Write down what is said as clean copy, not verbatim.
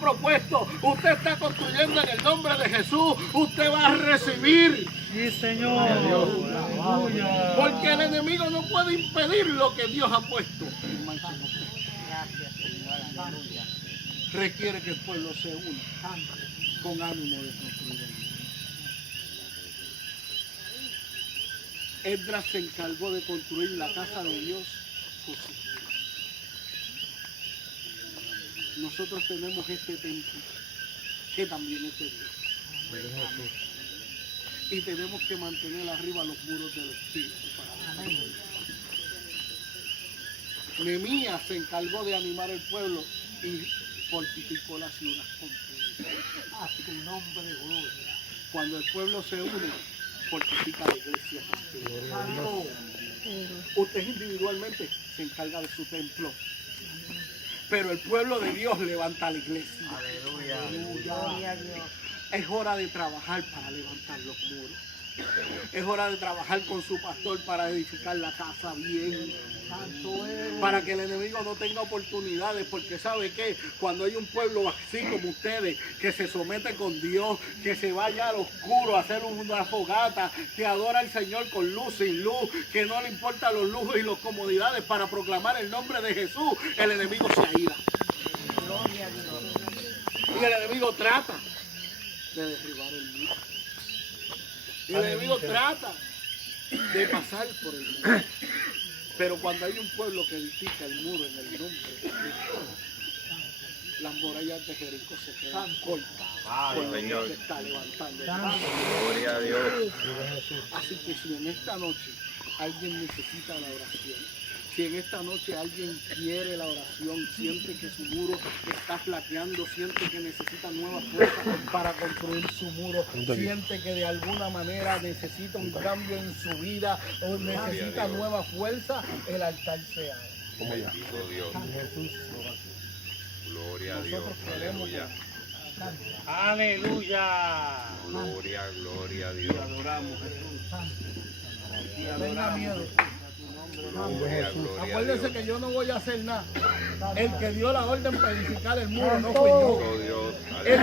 propuesto, usted está construyendo en el nombre de Jesús, usted va a recibir. Sí, Señor. Aleluya. Porque el enemigo no puede impedir lo que Dios ha puesto. Gracias, Señor. Aleluya. Requiere que el pueblo se una con ánimo de construir el muro. Esdras se encargó de construir la casa de Dios. Nosotros tenemos este templo que también es de Dios. Y tenemos que mantener arriba los muros del Espíritu. Nehemías se encargó de animar al pueblo y fortificó la ciudad completa. A tu nombre, gloria. Cuando el pueblo se une, fortifica la iglesia completa. Usted individualmente se encarga de su templo, pero el pueblo de Dios levanta la iglesia. Aleluya. Gloria a Dios. Es hora de trabajar para levantar los muros. Es hora de trabajar con su pastor para edificar la casa bien. Para que el enemigo no tenga oportunidades, porque ¿sabe qué? Cuando hay un pueblo así como ustedes, que se somete con Dios, que se vaya al oscuro a hacer una fogata, que adora al Señor con luz, sin luz, que no le importa los lujos y las comodidades para proclamar el nombre de Jesús, el enemigo se aira. Gloria a Dios. Y el enemigo trata de derribar el muro. Y el enemigo trata de pasar por el muro. Pero cuando hay un pueblo que edifica el muro en el nombre de Cristo, las murallas de Jericó se quedan cortas por lo que Dios está levantando. Gloria a Dios. Así que si en esta noche alguien necesita la oración, si en esta noche alguien quiere la oración, siente que su muro está flaqueando, siente que necesita nueva fuerza para construir su muro, siente que de alguna manera necesita un cambio en su vida o necesita nueva fuerza, el altar se abre. Bendito Dios. Jesús, Gloria a Dios. nosotros queremos Aleluya. Aleluya. Gloria, gloria a Dios. y adoramos Jesús. Y Tenga adoramos. miedo. Gloria, gloria a Acuérdense Dios. que yo no voy a hacer nada. El que dio la orden para edificar el muro no fui yo. Bendito Dios. El